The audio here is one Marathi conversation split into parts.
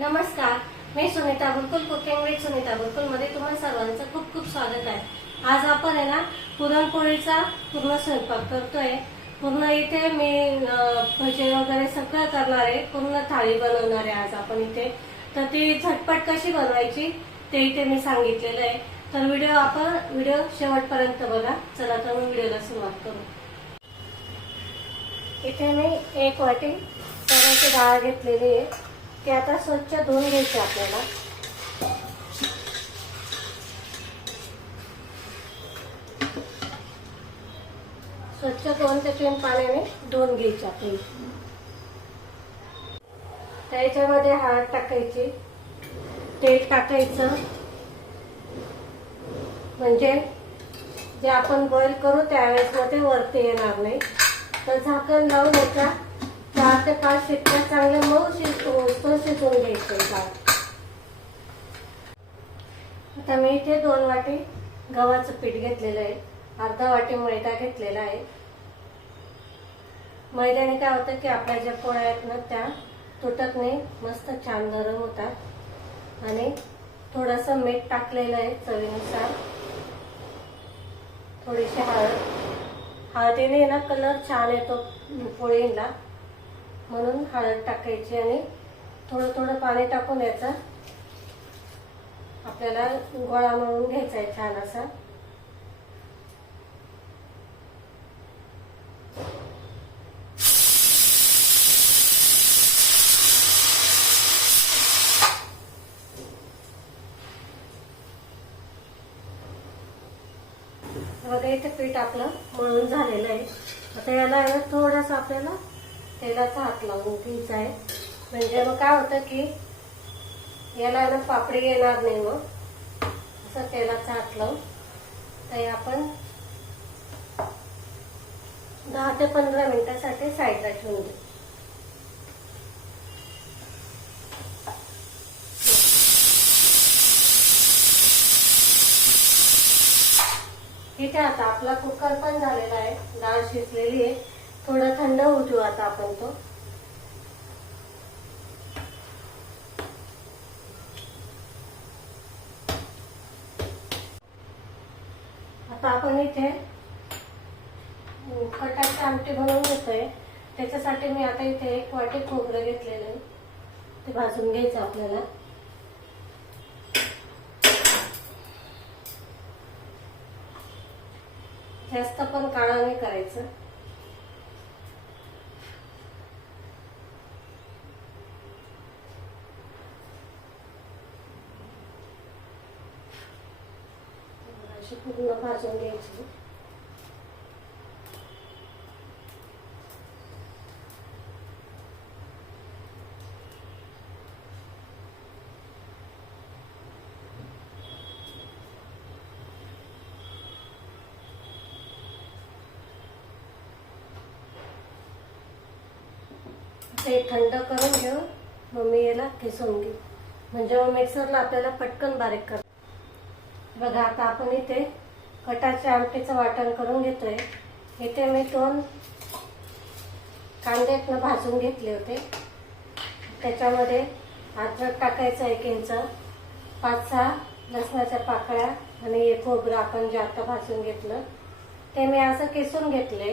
नमस्कार मी सुनीता बुलकुल कुकिंग विथ सुनीता बुलकुलमध्ये तुम्हा सर्वांचं खूप खूप स्वागत आहे. आज आपण आहे ना पुरणपोळीचा पूर्ण स्वयंपाक करतोय. पूर्ण इथे मी भजे वगैरे सगळं करणार आहे. पूर्ण थाळी बनवणार आहे आज आपण इथे. तर ती झटपट कशी बनवायची ते इथे मी सांगितलेलं आहे. तर व्हिडिओ आपण व्हिडिओ शेवटपर्यंत बघा. चला तर मी व्हिडिओला सुरुवात करू. इथे मी एक वाटी चण्याची डाळ घेतलेली आहे. ते आता स्वच्छ धुवून घ्यायची आपल्याला. स्वच्छ दोन ते तीन पाण्याने धुवून घ्यायची आपली त्याच्यामध्ये हळद टाकायची तेल टाकायचं. म्हणजे जे आपण बॉईल करू त्यावेळेस मध्ये वरती येणार नाही. तर झाकण लावून याचा चार ते पाच शिट्ट्या चांगल्या मऊ शिजतो शिजवून घ्यायचे डाळ आता मी इथे दोन वाटी गव्हाचं पीठ घेतलेलं आहे. अर्धा वाटी मैदा घेतलेला आहे. मैद्याने काय होतं की आपल्या ज्या पोळ्या आहेत ना त्या तुटत नाही मस्त छान नरम होतात. आणि थोडंसं मीठ टाकलेलं आहे चवीनुसार. थोडीशी हळद. हळदीने ना कलर छान येतो पोळीला म्हणून हळद टाकायची आणि थोडं थोडं पाणी टाकून याचा आपल्याला गोळा मळून घ्यायचा आहे छान असा बघा इथे पीठ आपलं मळून झालेलं आहे. आता याला थोडंसं आपल्याला तेलाचा हात लावून घ्यायचा आहे. म्हणजे मग काय होतं की याला ना पापडी येणार नाही मग. असं तेलाचा हात लावून ते आपण दहा ते पंधरा मिनिटासाठी साईडला ठेवून देऊ. इथे आता आपला कुकर पण झालेला आहे. डाळ शिजलेली आहे. थोडा थंड होऊ देऊ आता आपण तो. आता आपण इथे कटाची आमटी बनवून घेतोय. त्याच्यासाठी मी आता इथे एक वाटी खोबरं घेतलेलं आहे. ते भाजून घ्यायचं आपल्याला. जास्त पण काळा नाही करायचं. अशी पूर्ण भाजून घ्यायची ते थंड करून घेऊ. म्हणजे मग मी याला किसून घेऊ म्हणजे मिक्सरला आपल्याला पटकन बारीक कर. बघा आता आपण इथे कटाचे आमटीचं वाटण करून घेतोय. इथे मी दोन कांद्यातनं भाजून घेतले होते. त्याच्यामध्ये अद्रक टाकायचं एक इंच पाच सहा लसणाच्या पाकळ्या आणि एक खोबरं आपण जे आता भाजून घेतलं ते मी असं किसून घेतले.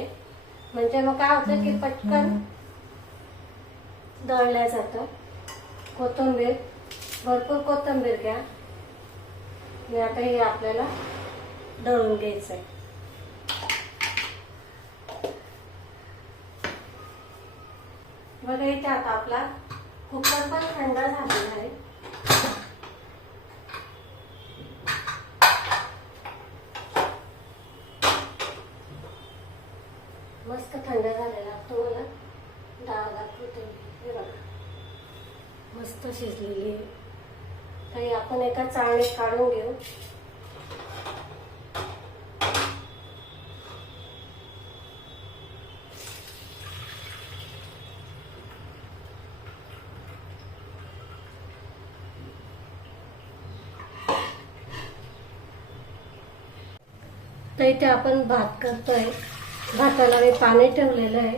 म्हणजे मग काय होतं की पटकन दळल्या जातं. कोथिंबीर भरपूर कोथिंबीर घ्या. आणि आता हे आपल्याला दळून घ्यायचं आहे बघा इथे आता आपला कुकर पण थंड झालेला आहे. मस्त थंड झालेला तुम्हाला डाळ दाखवते हे बघा. मस्त शिजलेली. आहे आपण एका चाळणीत काढून घेऊ. तर इथे आपण भात करतोय. भाताला मी पाणी ठेवलेलं आहे.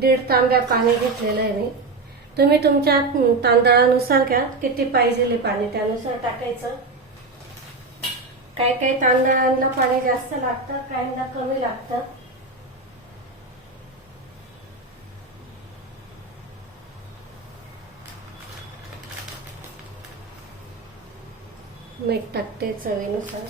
दीड तांब्या पाणी घेतलेलं आहे मी. तुम्ही तुमच्या तांदळानुसार घ्या. किती पाहिजे पाणी त्यानुसार टाकायचं. काही काही तांदळांना पाणी जास्त लागतं काहींना कमी लागतं. मीठ टाकते चवीनुसार.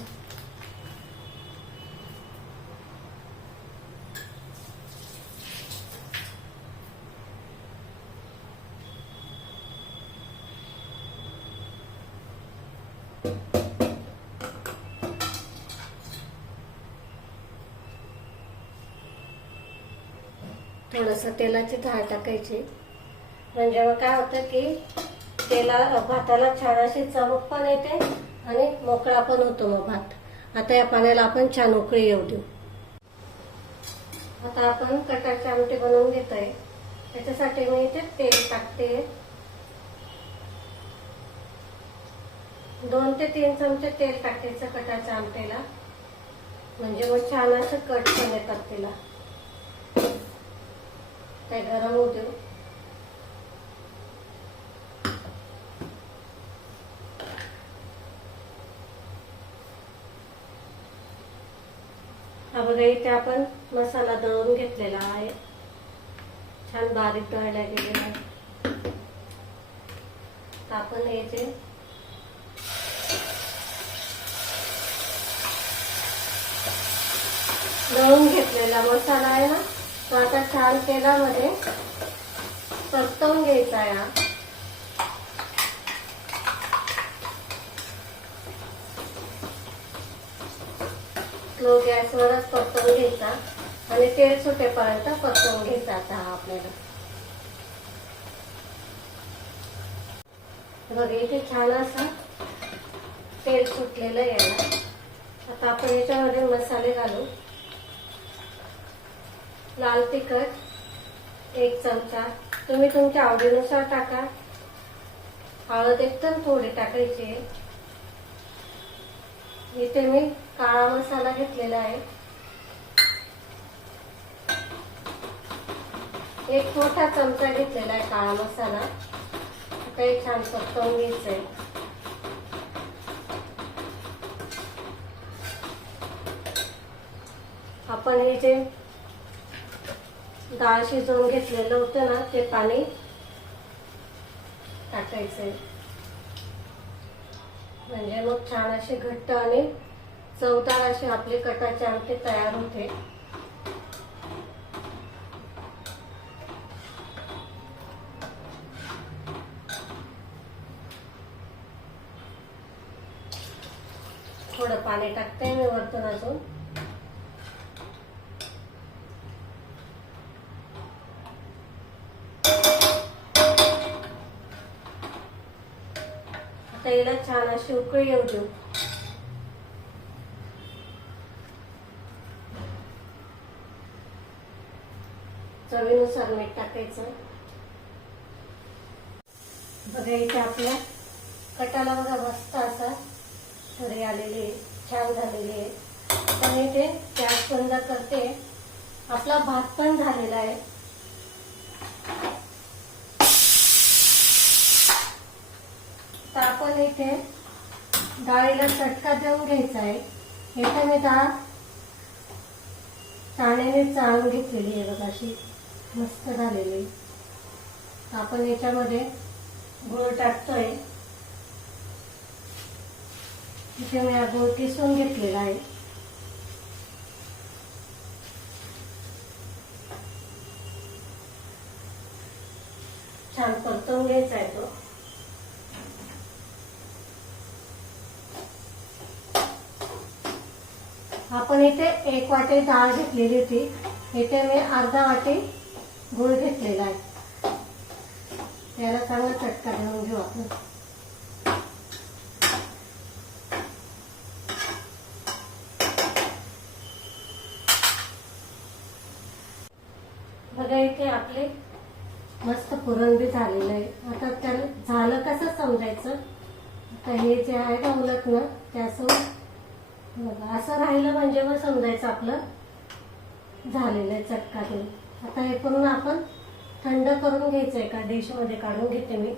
थोडंसं तेलाची झाड टाकायची. म्हणजे मग काय होतं की तेला भाताला छान अशी चमक पण येते आणि मोकळा पण होतो मग भात. आता या पाण्याला आपण छान उकळी येऊ देऊ. आता आपण कटाचे आमटे बनवून घेतोय. त्याच्यासाठी मी इथे तेल टाकते. दोन ते तीन चमचे तेल टाकायचं कटाच्या आमटेला. म्हणजे मग छान असं कट पण येतात तिला. ते गरम होते. हा बघा इथे आपण मसाला दळून घेतलेला आहे. छान बारीक दळला गेलेला आहे आपण याचे दळून घेतलेला मसाला आहे ना आता छान तेलामध्ये परतवून घ्यायचा या. स्लो गॅसवरच परतवून घ्यायचा आणि तेल सुटेपर्यंत परतवून घ्यायचा आता हा आपल्याला. बघा इथे छान असं तेल सुटलेलं आहे याला. आता आपण याच्यामध्ये मसाले घालू. लाल तिखट एक चमचा. तुम्ही तुमच्या आवडीनुसार टाका. हळद एकदम थोडी टाकायची इथे मी काळा मसाला घेतलेला आहे. एक मोठा चमचा घेतलेला आहे काळा मसाला. काही छान परतवून घ्यायचं आहे. आपण हे जे डाळ शिजवून घेतलेलं होतं ना ते पाणी टाकायचंय म्हणजे मग छान असे घट्ट आणि चवदार असे आपले कटाचे आमटे तयार होते. आता छान अशी उकळी येऊ देऊ. चवीनुसार मीठ टाकायचं. बघा इथे आपल्या कटाला बघा मस्त असा तरी आलेली आहे छान झालेली आहे पण इथे ते गॅस बंद करते. आपला भात पण झालेला आहे तर आपण इथे डाळीला चटका देऊन घ्यायचा आहे. इथे मी डाळ चाण्याने चाळून घेतलेली आहे बघा अशी मस्त झालेली आपण याच्यामध्ये गूळ टाकतोय. इथे मी हा गूळ किसून घेतलेला आहे. छान परतवून घ्यायचा आहे तो. आपण इथे एक वाटी डाळ घेतलेली होती. इथे मी अर्धा वाटी गुळ घेतलेला आहे. त्याला चांगला चटका देऊन घेऊ आपण. बघा इथे आपले मस्त पुरण बी झालेलं आहे. आता त्याला झालं कसं समजायचं? आता हे जे आहे ना उलट ना त्याचं बघा असं राहिलं म्हणजे मग समजायचं आपलं. झालेलं आहे चटका देऊन आता हे करून आपण थंड करून घ्यायचं एका डिशमध्ये काढून घेते मी.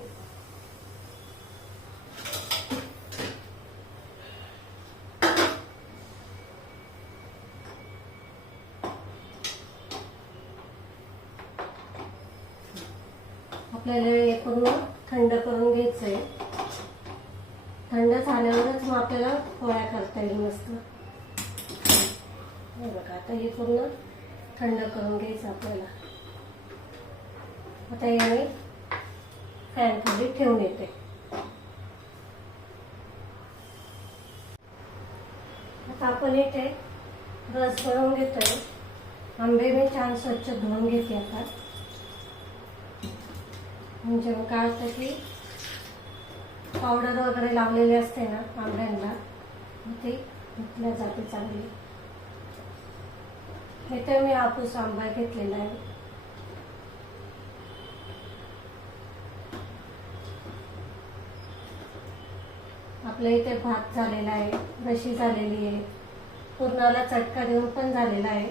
आपल्याला हे पूर्ण थंड करून घ्यायचं आहे थंड झाल्यावरच मग आपल्याला पोळ्या करता येईल मस्त हे बघा आता हे पूर्ण थंड करून घ्यायचं आपल्याला. आता हे मी फॅन खाली ठेवून येते. आता आपण येते रस करून घेतोय. आंबे मी छान स्वच्छ धुवून घेते आता. म्हणजे मग काय असतं की पावडर वगैरे लावलेली असते ना आंब्यांना ते धुतल्या जाते चांगली. हे तर मी हापूस आंबा घेतलेला आहे. आपल्या इथे भात झालेला आहे रशी झालेली आहे पूर्णाला चटका देऊन पण झालेला आहे.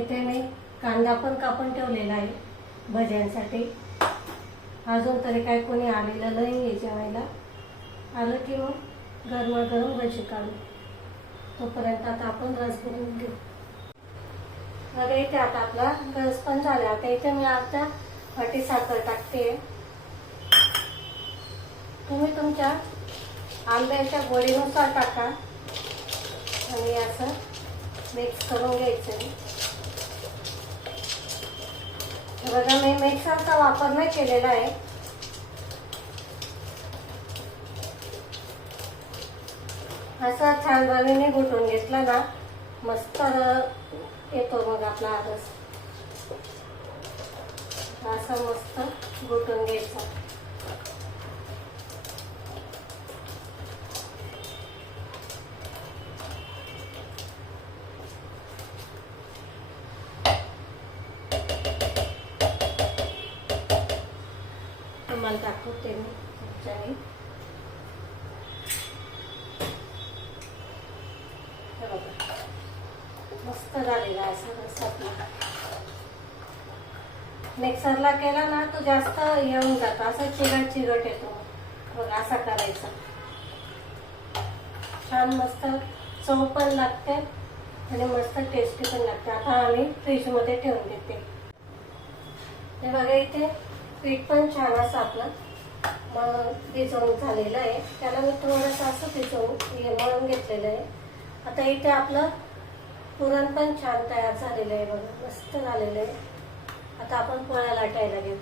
इथे मी कांदा पण कापून ठेवलेला आहे भज्यांसाठी. अजून तरी काय कोणी आलेलं नाही आहे जेवायला. आलं की मग गरमागरम भजी काढू. तोपर्यंत आता आपण रस बनवून घेऊ. बघा इथे आता आपला रस पण झाला. आता इथे मी आता वाटी साखर टाकते. तुम्ही तुमच्या आंब्याच्या गोळीनुसार टाका. आणि असं मिक्स करून घ्यायचं. हे बघा मी मिक्सरचा वापर नाही केलेला आहे. असं छान रवीने घुटून घेतलं ना. मस्त येतो मग आपला रस असा मस्त घुटून घ्यायचा. मस्त झालेला आहे असा मिक्सरला केला ना तो जास्त येऊन जातो. असं चिरट चिरट येतो. बघा असा करायचा. छान मस्त चव पण लागते आणि मस्त टेस्टी पण लागते. आता आम्ही फ्रीजमध्ये ठेवून देते. हे बघा इथे पीठ पण छान असं आपलं मग भिजवून झालेलं आहे. त्याला मी थोडंसं असं भिजवून मळून घेतलेलं आहे. आता इथे आपलं पुरण पण छान तयार झालेलं आहे बघा मस्त झालेलं आहे. आता आपण पोळ्या लाटायला घेऊ.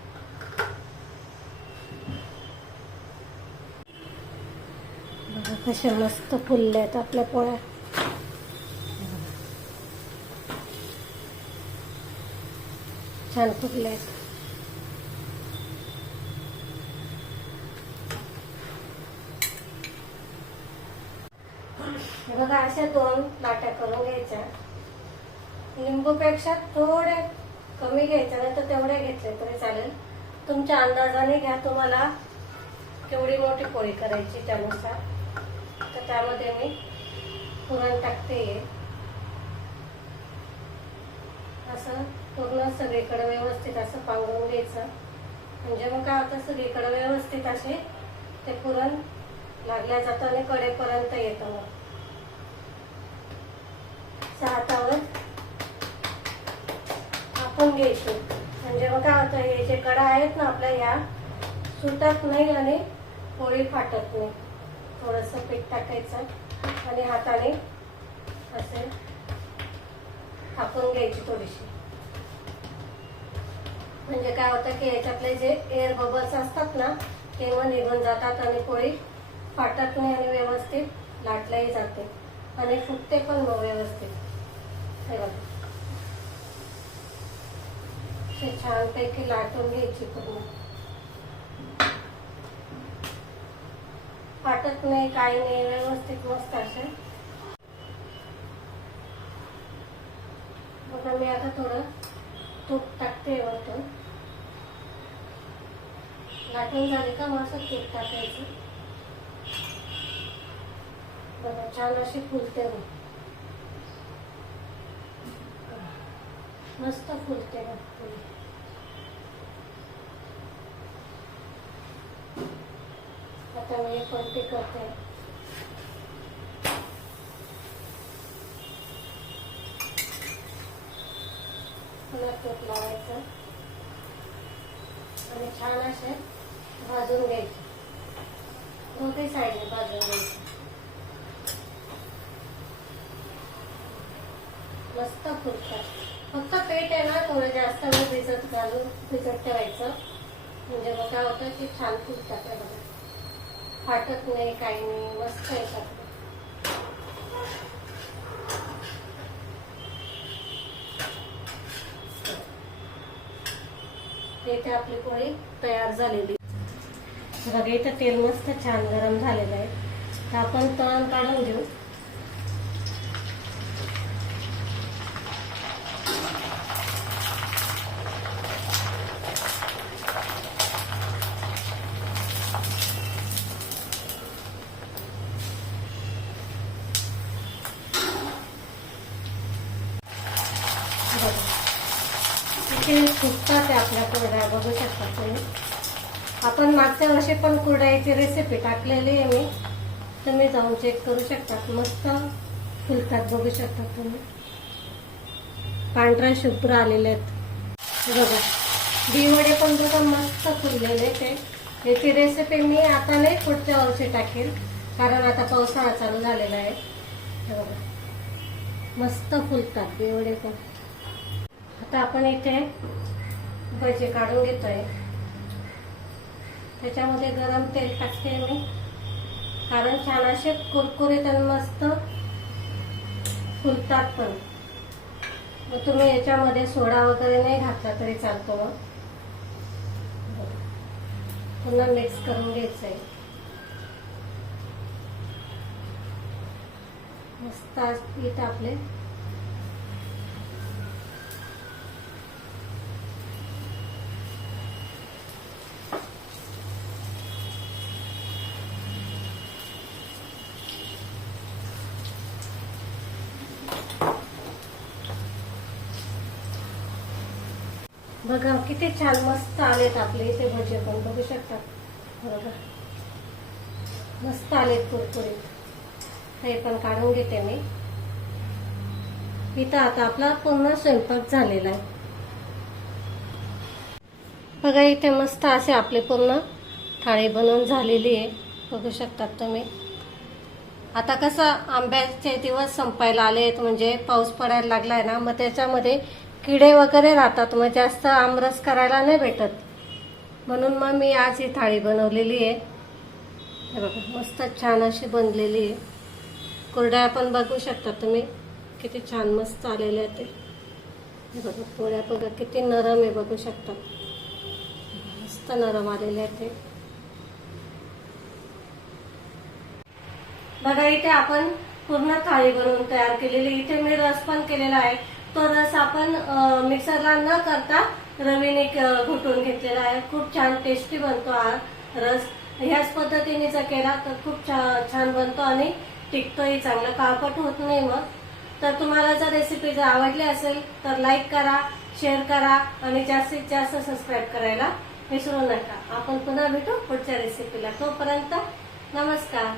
बघा कशा मस्त फुलल्या आहेत आपल्या पोळ्या. छान फुटल्या आहेत. बघा अशा दोन लाट्या करून घ्यायच्या. लिंबूपेक्षा थोडे कमी घ्यायच्या नाही तर तेवढे घेतले तरी चालेल. तुमच्या अंदाजाने घ्या तुम्हाला केवढी मोठी पोळी करायची त्यानुसार. तर त्यामध्ये मी पुरण टाकते. असं पूर्ण सगळीकडे व्यवस्थित असं पांघरून घ्यायचं. म्हणजे मग काय होतं सगळीकडे व्यवस्थित असे ते पुरण लागल्या जातं आणि कडेपर्यंत येतं मग. सहा हातावर आपण घ्यायचं. म्हणजे मग काय होतं हे जे कडा आहेत ना आपल्या ह्या सुटत नाही आणि पोळी फाटत नाही. थोडस पीठ टाकायचं आणि हाताने असे थापून घ्यायची थोडीशी. म्हणजे काय होतं की याच्यातले जे एअर बबल्स असतात ना ते मग निघून जातात आणि पोळी फाटत नाही आणि व्यवस्थित लाटल्याही जाते. आणि फुटते पण मग व्यवस्थित. हे बघा. असे छानपैकी लाटून घ्यायची पूर्ण. फाटत नाही काही नाही व्यवस्थित मस्त असे. बघा मी आता थोडं तूप टाकते वरतून. लाटून झाली का मग असं तूप टाकायचं. बघा छान अशी फुलते. मी मस्त फुलते बघ आता मी कोणते करते. पुन्हा तूप लावायचं. आणि छान असे भाजून घ्यायचे. दोघे साईडने भाजून घ्यायचे. मस्त फुलतात. फक्त पेट आहे ना थोडं जास्त वेळ भिजत घालून भिजत ठेवायचं. म्हणजे मग काय होतं की छान फुलतात बघा. फाटत नाही काही नाही मस्त येतात इथे आपली पोळी तयार झालेली. बघा इथं तेल मस्त छान गरम झालेलं आहे. तर आपण तण काढून घेऊ बघा. इथे फुटतात आहे आपल्या कुरड्या बघू शकता तुम्ही. आपण मागच्या वर्षी पण कुरड्याची रेसिपी टाकलेली आहे मी. तुम्ही जाऊन चेक करू शकता. मस्त फुलतात बघू शकता तुम्ही. पांढऱ्या शुभ्र आलेले आहेत. बघा. दिवडे पण बघा मस्त फुललेले ते. याची रेसिपी मी आता नाही पुढच्या वर्षी टाकेल कारण आता पावसाळा चालू झालेला आहे. बघा. मस्त फुलतात दिवडे पण. आता आपण इथे भजे काढून घेतोय. त्याच्यामध्ये गरम तेल टाकते मी. कारण छान असे कुरकुरीत आणि मस्त फुलतात पण. मग तुम्ही याच्यामध्ये सोडा वगैरे नाही घातला तरी चालतो मग. पुन्हा मिक्स करून घ्यायचंय. मस्त इथं आपले बघा किती छान मस्त आलेत आपले इथे भजे पण बघू शकतात बरोबर? मस्त आलेत कुरकुरीत. हे पण काढून घेते मी. इथं आता आपला पूर्ण स्वयंपाक झालेला आहे. बघा इथे मस्त असे आपले पूर्ण थाळी बनवून झालेली आहे. बघू शकतात तुम्ही. आता कसं आंब्याचे दिवस संपायला आले आहेत म्हणजे पाऊस पडायला लागलाय ना मग त्याच्यामध्ये किडे वगैरे राहतात मग जास्त आमरस करायला नाही भेटत. म्हणून मग मी आज ही थाळी बनवलेली आहे. हे बघा मस्त छान अशी बनलेली आहे. कुरड्या पण बघू शकता तुम्ही किती छान मस्त आलेल्या आहेत ते. हे बघा पोळ्या बघा किती नरम आहे बघू शकता. मस्त नरम आलेले आहेत ते. बघा इथे आपण पूर्ण थाळी बनवून तयार केलेली इथे मी रस पण केलेला आहे. तो रस आपण मिक्सरला न करता रवीने घुटून घेतलेला आहे. खूप छान टेस्टी बनतो हा रस. ह्याच पद्धतीने जर केला तर खूप छान बनतो आणि टिकतोही चांगलं. काळपट होत नाही मग. तर तुम्हाला जर रेसिपी जर आवडली असेल तर लाईक करा शेअर करा आणि जास्तीत जास्त सबस्क्राईब करायला विसरू नका. आपण पुन्हा भेटू पुढच्या रेसिपीला तोपर्यंत नमस्कार.